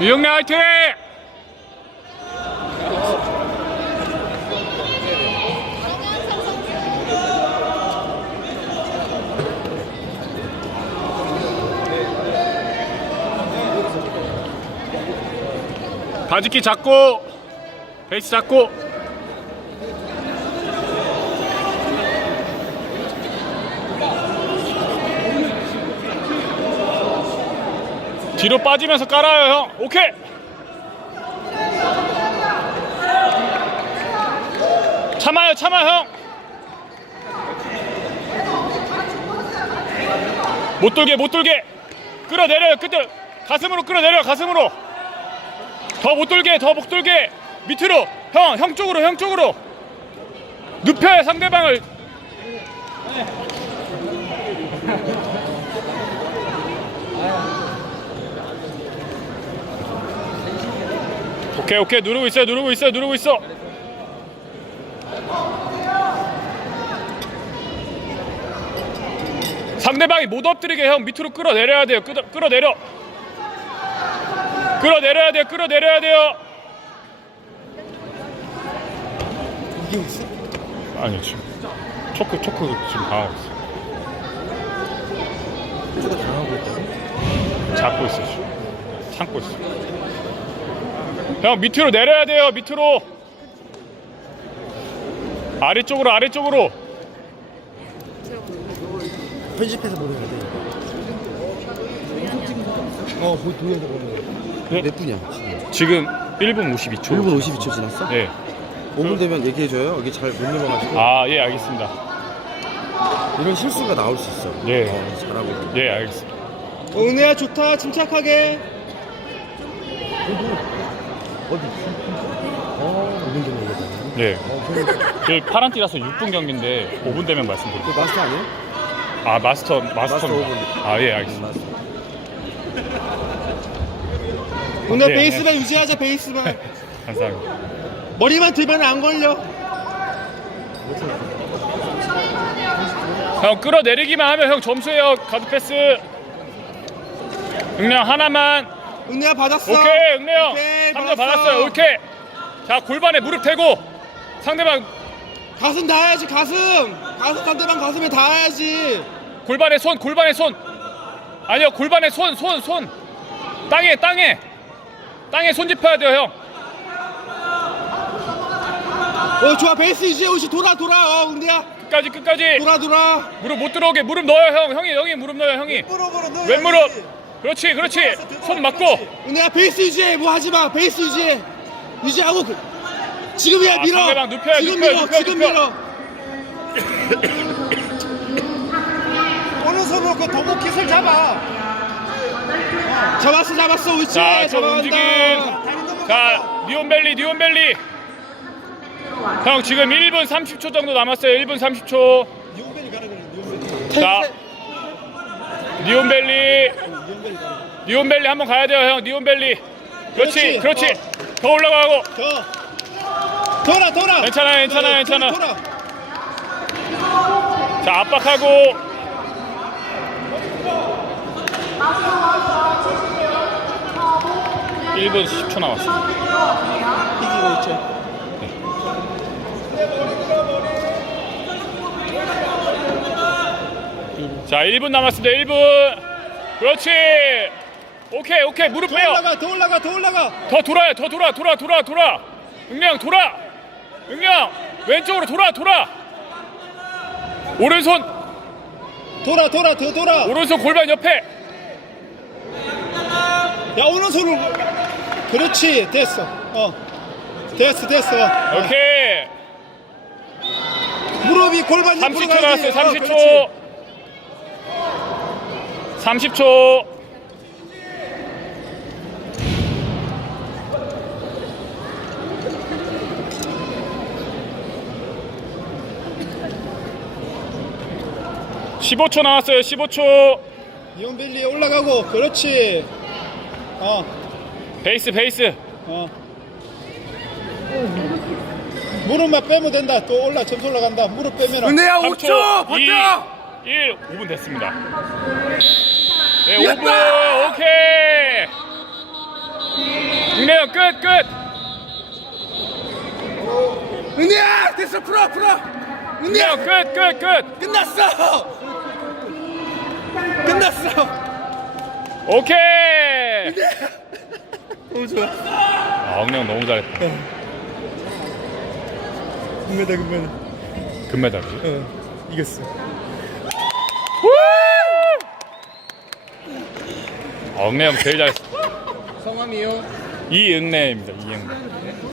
유영래 화이팅! 바지키 잡고 베이스 잡고 뒤로 빠지면서 깔아요 형. 오케이. 참아요 형. 못 돌게 끌어내려요. 끝을 가슴으로 끌어내려. 가슴으로 더 못 돌게 밑으로 형 쪽으로 눕혀요 상대방을. 오케이 누르고 있어. 상대방이 못 엎드리게 형 밑으로 끌어내려야 돼요. 끌어내려야 돼요. 이기고 있어? 아니요 지금 초크 지금 당하고 있어. 초크 당하고 있다고? 잡고 있어 지금. 참고 있어. 형 밑으로 내려야 돼요. 밑으로 아래쪽으로. 편집해서 보내야 돼. 거기 돌려서 보내. 네? 몇 분이야 지금 지금? 1분 52초. 1분 52초 지났어? 네. 5분 되면 얘기해줘요. 여기 잘 못 넘어가지고. 예 알겠습니다. 이런 실수가 나올 수 있어. 네. 잘하고 있어. 예 알겠습니다. 은혜야 좋다. 침착하게. 어디? 5분 전에 얘기했잖아. 네. 그 파란띠라서 6분 경기인데 5분 되면 말씀드릴게요. 그 마스터 아니야? 마스터입니다. 5분. 예 알겠습니다. 은혜 네, 베이스만 유지하자. 베이스만. 감사합니다. 머리만 들면 안 걸려. 형 끌어내리기만 하면 형 점수예요. 가드 패스. 응령 하나만. 은혜야 받았어. 오케이 응령. 오케이, 3점 받았어요. 오케이. 자 골반에 무릎 대고 상대방 가슴 닿아야지. 가슴 상대방 가슴에 닿아야지. 골반에 손. 아니요 골반에 손. 땅에 손 짚어야 돼요 형. 좋아. 베이스 유지해. 오시 돌아. 은혜야 끝까지. 돌아. 무릎 못 들어오게 무릎 넣어요 형. 형이 무릎 넣어요 형이. 왼무릎. 그렇지. 손 맞고. 은혜야 베이스 유지해. 뭐 하지마. 베이스 유지하고 지금이야. 밀어. 상대방 눕혀요. 지금 밀어. 오른손으로 그 도복 깃을 잡아. 잡았어. 위치. 자, 저 움직임. 자, 니온벨리. 형 지금 1분 30초 정도 남았어요. 1분 30초. 자, 니온벨리 한번 가야 돼요, 형. 니온벨리. 그렇지. 더 올라가고. 돌아. 괜찮아. 돌아. 자, 압박하고. 일 1분 10초 남았어. 이기고 있죠. 자, 1분 남았습니다. 1분. 그렇지. 오케이. 무릎 빼요. 더 올라가. 더 돌아. 응령 돌아. 왼쪽으로 돌아. 오른손. 더 돌아. 오른손 골반 옆에. 야, 오른손으로. 그렇지. 됐어. 됐어. 오케이. 무릎이 골반 옆으로 30초 가야지. 남았어요. 30초. 그렇지. 30초. (15초) 남았어요. 15초. 이온벨리 올라가고. 그렇지. 베이스. 무릎만 빼면 된다. 또 점수 올라간다. 무릎 빼면. 은혜야 3초, 5초 버텨. 1 5분 됐습니다. 네, 5분. 오케이. 은혜 형 끝. 은혜야 됐어 풀어 은혜 은혜야 형 끝. 끝났어 오케이. 너무 좋아 아 은혜 형 너무 잘했다. 금메달 금메달이지. 이겼어 아 은혜 형 제일 잘했어. 성함이요? 이은혜입니다. 이은혜.